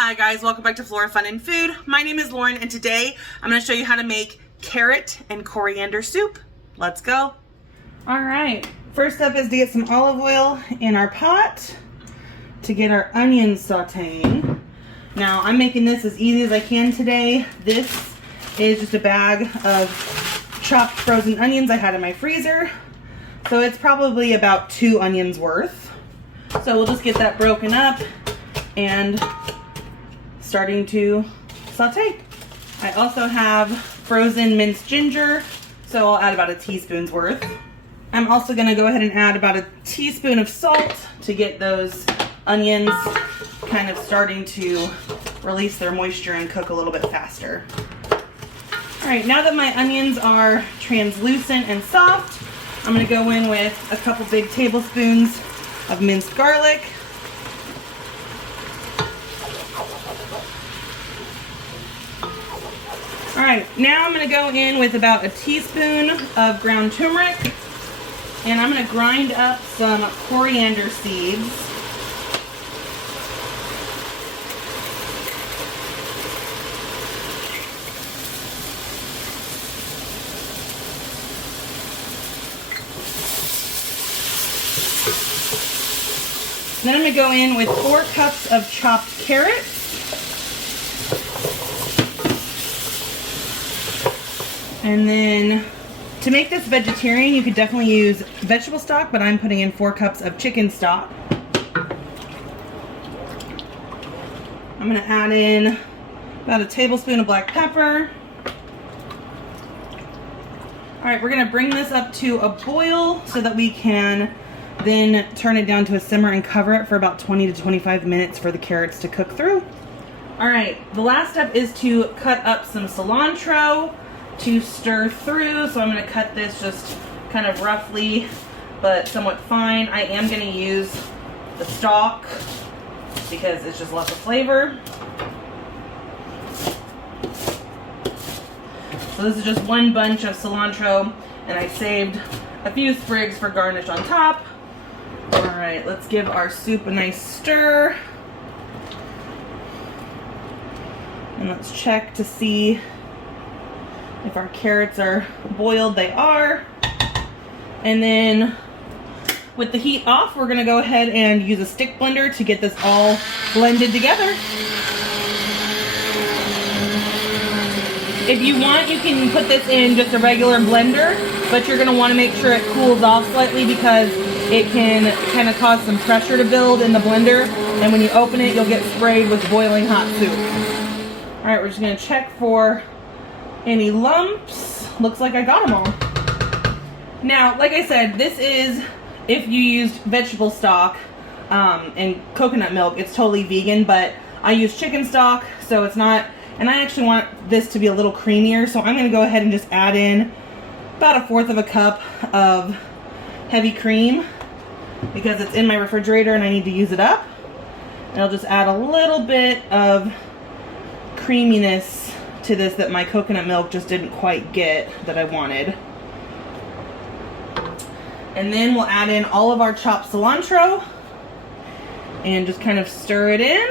Hi guys, welcome back to Flora Fun and Food. My name is Lauren and today I'm going to show you how to make carrot and coriander soup. Let's go. Alright, first up is to get some olive oil in our pot to get our onions sauteing. Now I'm making this as easy as I can today. This is just a bag of chopped frozen onions I had in my freezer. So it's probably about 2 onions worth. So we'll just get that broken up and starting to saute. I also have frozen minced ginger, so I'll add about a teaspoon's worth. I'm also gonna go ahead and add about a teaspoon of salt to get those onions kind of starting to release their moisture and cook a little bit faster. All right, now that my onions are translucent and soft, I'm gonna go in with a couple big tablespoons of minced garlic. All right, now I'm gonna go in with about a teaspoon of ground turmeric, and I'm gonna grind up some coriander seeds. Then I'm gonna go in with 4 cups of chopped carrots. And then to make this vegetarian, you could definitely use vegetable stock, but I'm putting in 4 cups of chicken stock. I'm gonna add in about a tablespoon of black pepper. All right, we're gonna bring this up to a boil so that we can then turn it down to a simmer and cover it for about 20 to 25 minutes for the carrots to cook through. All right, the last step is to cut up some cilantro to stir through. So I'm going to cut this just kind of roughly but somewhat fine. I am going to use the stalk because it's just lots of flavor. So this is just 1 bunch of cilantro and I saved a few sprigs for garnish on top. Alright, let's give our soup a nice stir. And let's check to see if our carrots are boiled. They are. And then with the heat off, we're going to go ahead and use a stick blender to get this all blended together. If you want, you can put this in just a regular blender, but you're going to want to make sure it cools off slightly because it can kind of cause some pressure to build in the blender, and when you open it, you'll get sprayed with boiling hot soup. Alright, we're just going to check for any lumps. Looks like I got them all. Now, like I said, this is if you used vegetable stock and coconut milk. It's totally vegan, but I use chicken stock, so it's not, and I actually want this to be a little creamier, so I'm going to go ahead and just add in about 1/4 cup of heavy cream because it's in my refrigerator and I need to use it up. And I'll just add a little bit of creaminess to this that my coconut milk just didn't quite get that I wanted. And then we'll add in all of our chopped cilantro and just kind of stir it in.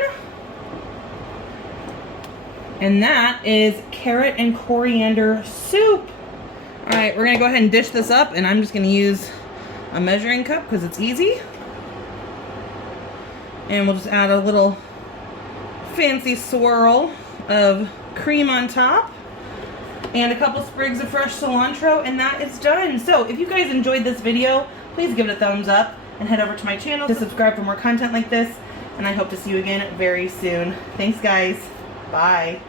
And that is carrot and coriander soup. All right, we're gonna go ahead and dish this up, and I'm just gonna use a measuring cup because it's easy. And we'll just add a little fancy swirl of cream on top and a couple sprigs of fresh cilantro, and that is done. So if you guys enjoyed this video, please give it a thumbs up and head over to my channel to subscribe for more content like this, and I hope to see you again very soon. Thanks guys. Bye.